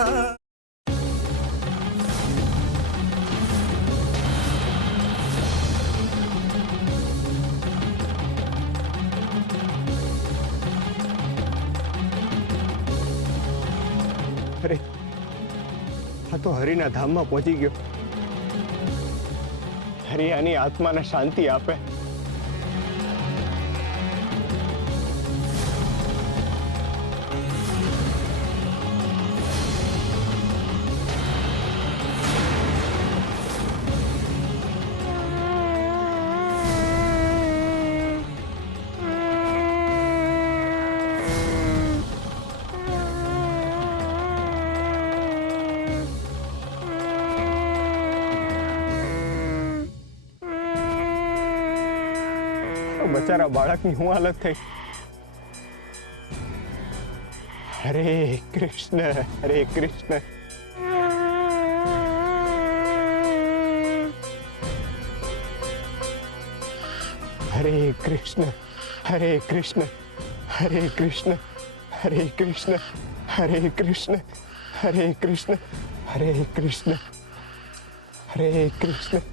અરે આ તો હરિના ધામમાં પહોંચી ગયો. હરિ આની આત્માને શાંતિ આપે. બચારા બાળકની શું હાલત થઈ. હરે કૃષ્ણ હરે કૃષ્ણ. હરે કૃષ્ણ હરે કૃષ્ણ હરે કૃષ્ણ હરે કૃષ્ણ હરે કૃષ્ણ હરે કૃષ્ણ હરે કૃષ્ણ હરે કૃષ્ણ.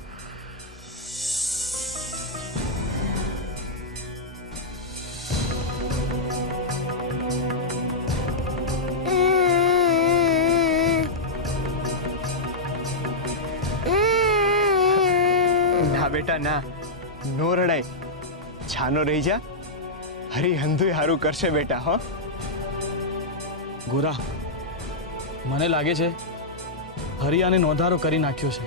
બેટા ના નો રડાય, છાનો રહી જા. હરી હંધુય હારું કરશે બેટા. હો ગોરા, મને લાગે છે હરિયાને નોંધારો કરી નાખ્યો છે.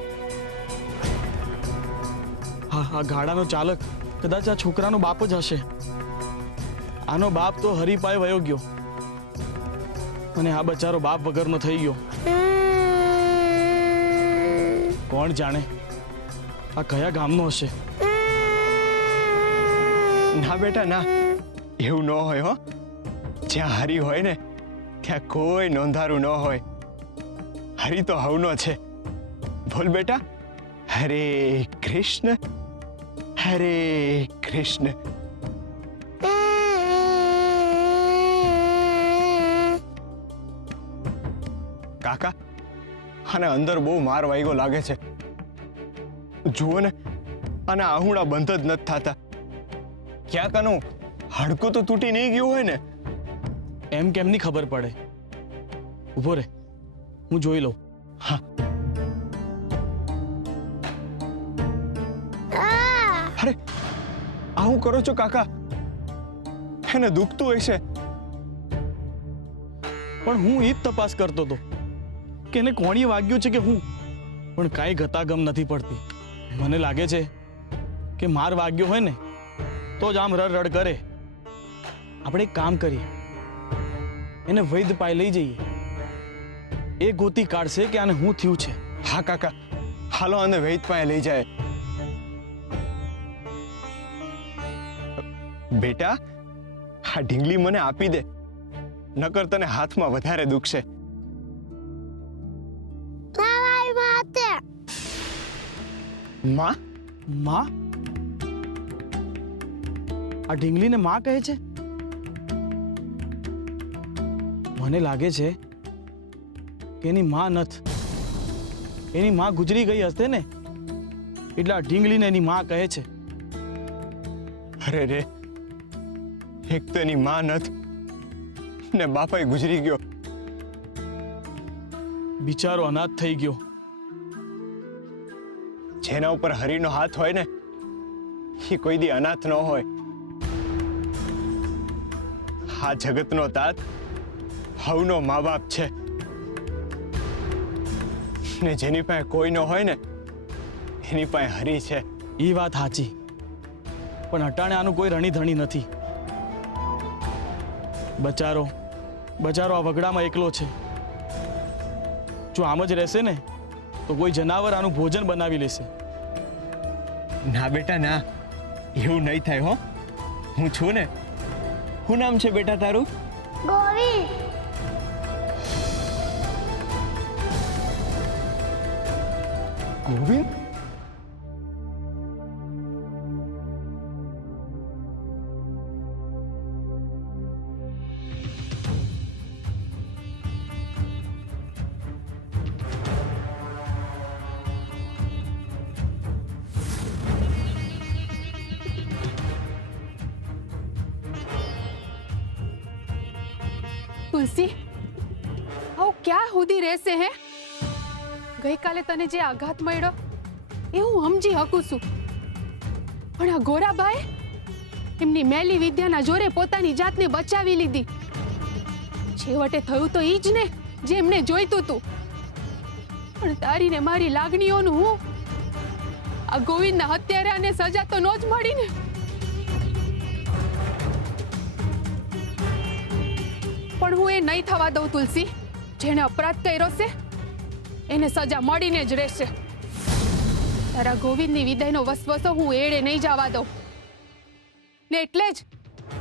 હા, આ ગાડાનો ચાલક કદાચ આ છોકરાનો બાપ જ હશે. આનો બાપ તો હરિપાએ વયો ગયો અને આ બચારો બાપ વગરનો થઈ ગયો. કોણ જાણે આ કયા ગામનો હશે. ના બેટા ના, એવું ન હોય. હો, જ્યાં હરી હોય ને ત્યાં કોઈ નોંધારું ન હોય. હરી તો હવનો છે. બોલ બેટા, હરે કૃષ્ણ હરે કૃષ્ણ. કાકા, આને અંદર બહુ માર વાગ્યો લાગે છે. જુઓ ને, આના આહુડા બંધ જ નથી થતા. ક્યાંક આનું હાડકું તો તૂટી નહીં ગયું હોય ને. એમ કેમની ખબર પડે? ઉભો રે, હું જોઈ લઉં. હા. અરે આવું કરો છો કાકા? એને દુખતું હશે. પણ હું એ જ તપાસ કરતો હતો કે એને કોણીએ વાગ્યું છે કે હું, પણ કાંઈ ગતાગમ નથી પડતી. મને લાગે છે કે માર વાગ્યો હોય ને તો જ આમ રડ રડ કરે. આપણે એક કામ કરીએ, એને વૈદ્ય પાસે લઈ જઈએ. એ ગોતી કાઢશે કે આને શું થયું છે. હા કાકા, હાલો આને વૈદ્ય પાસે લઈ જાય. બેટા, આ ઢીંગલી મને આપી દે, નકર તને હાથમાં વધારે દુખશે. માં? માં? આ ઢીંગલીને માં કહે છે? મને લાગે છે કે એની માં નથી. એની માં ગુજરી ગઈ હશે ને, એટલે આ ઢીંગલીને એની માં કહે છે. અરે રે, એક તો એની માં નથી ને બાપાએ ગુજરી ગયો. બિચારો અનાથ થઈ ગયો. જેના ઉપર હરિનો હાથ હોય ને એ કોઈ દી અનાથ ન હોય. આ જગતનો તાત હવનો મા બાપ છે ને જેની પાસે કોઈ ન હોય ને એની પાસે હરિ છે. એ વાત સાચી, પણ અટાણે આનું કોઈ રણી ધણી નથી. બચારો આ વગડામાં એકલો છે. જો આમ જ રહેશે ને તો કોઈ જનાવર આનું ભોજન બનાવી લેશે. ના બેટા ના, એવું નહીં થાય. હો, હું છું ને. શું નામ છે બેટા તારું? ગોવિંદ. ગોવિંદ? તુલસી, આવું ક્યાં સુધી રહેશે હે? ગઈકાલે તને જે આઘાત મળ્યો એ હું સમજી શકું છું, પણ આ ગોરાબાએ એમની મેલી વિદ્યાના જોરે પોતાની જાતને બચાવી લીધી. છેવટે થયું તો ઈ જ ને જે એમને જોઈતું હતું. પણ તારી ને મારી લાગણીઓનું હું આ ગોવિંદના હત્યારાને સજા તો નો જ મળી ને. પણ હું એ નહીં થવા દઉં તુલસી. જેણે અપરાધ કર્યો છે એને સજા મળીને જ રહેશે. તારા ગોવિંદની વિદાયનો વસવસો હું એળે નહીં જવા દઉં ને એટલે જ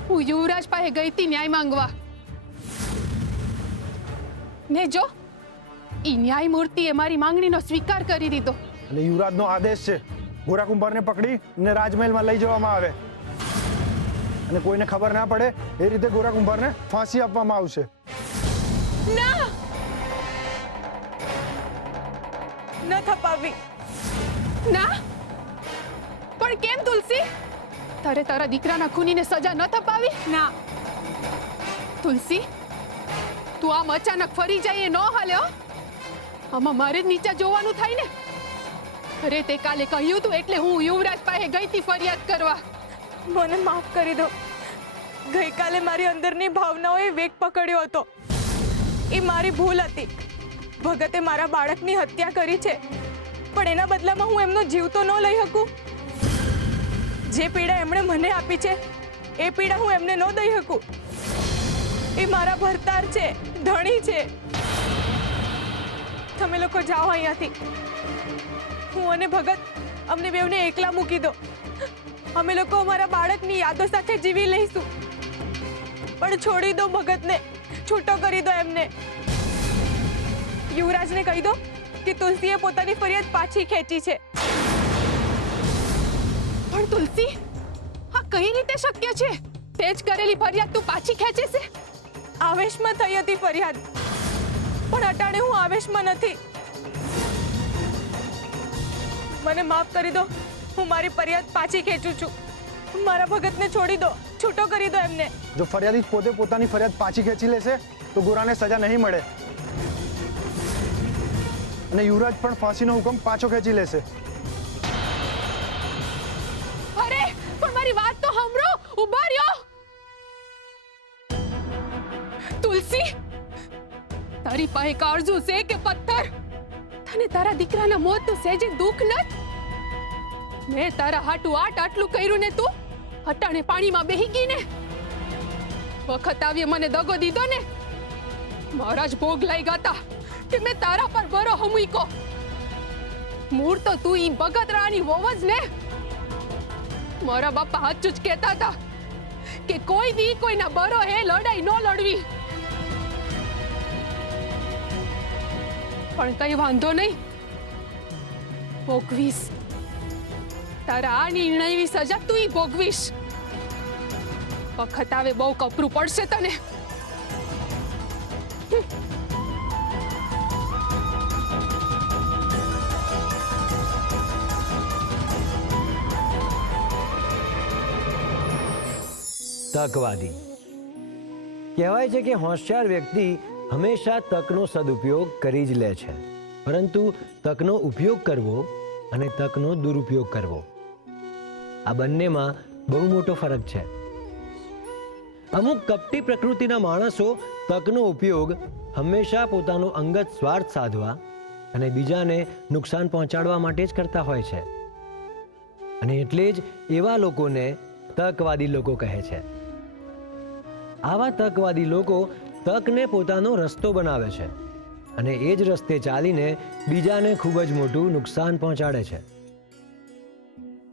હું યુવરાજ પાસે ગઈ હતી ન્યાય માંગવા. ને જો ઈ ન્યાયમૂર્તિએ મારી માંગણીનો સ્વીકાર કરી દીધો. અને યુવરાજનો આદેશ છે ગોરાકુંભારને પકડી ને રાજમહેલમાં લઈ જવામાં આવે અને કોઈને ખબર ના પડે એ રીતે ગોરાકુંભારને ફાંસી આપવામાં આવશે. ના, ન થપાવી. ના, પણ કેમ તુલસી? તારે તારા દીકરાના ખૂનીને સજા ન થપાવી? ના, તુલસી, તું આમ અચાનક ફરી જાય એ ન હાલે હો. આમાં મારે જ નીચે જોવાનું થાય ને. અરે તે કાલે કહ્યું તું એટલે હું યુવરાજ પાસે ગઈ હતી ફરિયાદ કરવા. મને માફ કરી દો. ગઈકાલે મારી અંદરની ભાવનાઓએ વેગ પકડ્યો હતો. એ મારી ભૂલ હતી. ભગતે મારા બાળકની હત્યા કરી છે, પણ એના બદલામાં હું એમનો જીવ તો ન લઈ શકું. જે પીડા એમણે મને આપી છે એ પીડા હું એમને ન દઈ શકું. એ મારા ભરતાર છે, ધણી છે. તમે લોકો જાઓ અહીંયાથી. હું અને ભગત અમને બેવને એકલા મૂકી દો. અમે લોકો અમારા બાળકની યાદો સાથે જીવી લઈશું. પણ છોડી દો ભગતને, છૂટો કરી દો એમને. યુવરાજને કહી દો કે તુલસીએ પોતાની ફરિયાદ પાછી ખેંચી છે. પણ તુલસી, આ કઈ રીતે શક્ય છે? તે જ કરેલી ફરિયાદ તું પાછી ખેંચે છે? આવેશમાં થઈ હતી ફરિયાદ, પણ અટાણે હું આવેશમાં નથી. મને માફ કરી દો. હું મારી ફરિયાદ પાછી ખેંચું છું. મારા ભગતને છોડી દો, છૂટો કરી દો એમને. જો ફરિયાદી પોતે પોતાની ફરિયાદ પાછી ખેંચી લેશે તો ગોરાને સજા નહીં મળે અને યુવરાજ પણ ફાંસીનો હુકમ પાછો ખેંચી લેશે. અરે પણ મારી વાત તો સાંભળો. ઉભા રહ્યો. તુલસી, તારી પાસે કાળજુ છે કે પથ્થર? તને તારા દીકરાના મોતનું સહેજે દુઃખ નથી? મેં તારા હાટુ આટલું કર્યું ને તું હટાણે પાણીમાં બેહી ગઈ ને. વખત આવીએ મને દગો દીધો ને. મારા જ ભોગ લઈ ગયા કે મેં તારા પર બરો હમુઈકો. મૂળ તો તું ઈ બગતરાની વોવ જ ને. મારા બાપા હાચું જ કહેતા હતા કે કોઈ દી કોઈના બરો હે લડાઈ ન લડવી. પણ કઈ વાંધો નહીં, ભોગવીશ. તારા આ નિર્ણયની સજા તું ભોગવીશ. વખત આવે બહુ કપરું પડશે તને. તકવાદી કહેવાય છે કે હોશિયાર વ્યક્તિ હંમેશા તકનો સદુપયોગ કરી જ લે છે, પરંતુ તકનો ઉપયોગ કરવો અને તકનો દુરુપયોગ કરવો આ બંનેમાં બહુ મોટો ફરક છે. અમુક કપટી પ્રકૃતિના માણસો તકનો ઉપયોગ હંમેશા પોતાનો અંગત સ્વાર્થ સાધવા અને બીજાને નુકસાન પહોંચાડવા માટે જ કરતા હોય છે, અને એટલે જ એવા લોકોને તકવાદી લોકો કહે છે. આવા તકવાદી લોકો તકને પોતાનો રસ્તો બનાવે છે અને એ જ રસ્તે ચાલીને બીજાને ખૂબ જ મોટું નુકસાન પહોંચાડે છે.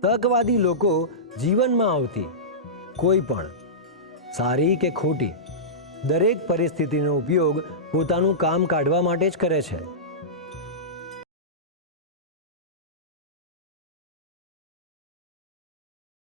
તકવાદી લોકો જીવનમાં આવતી કોઈ પણ સારી કે ખોટી દરેક પરિસ્થિતિનો ઉપયોગ પોતાનું કામ કાઢવા માટે જ કરે છે.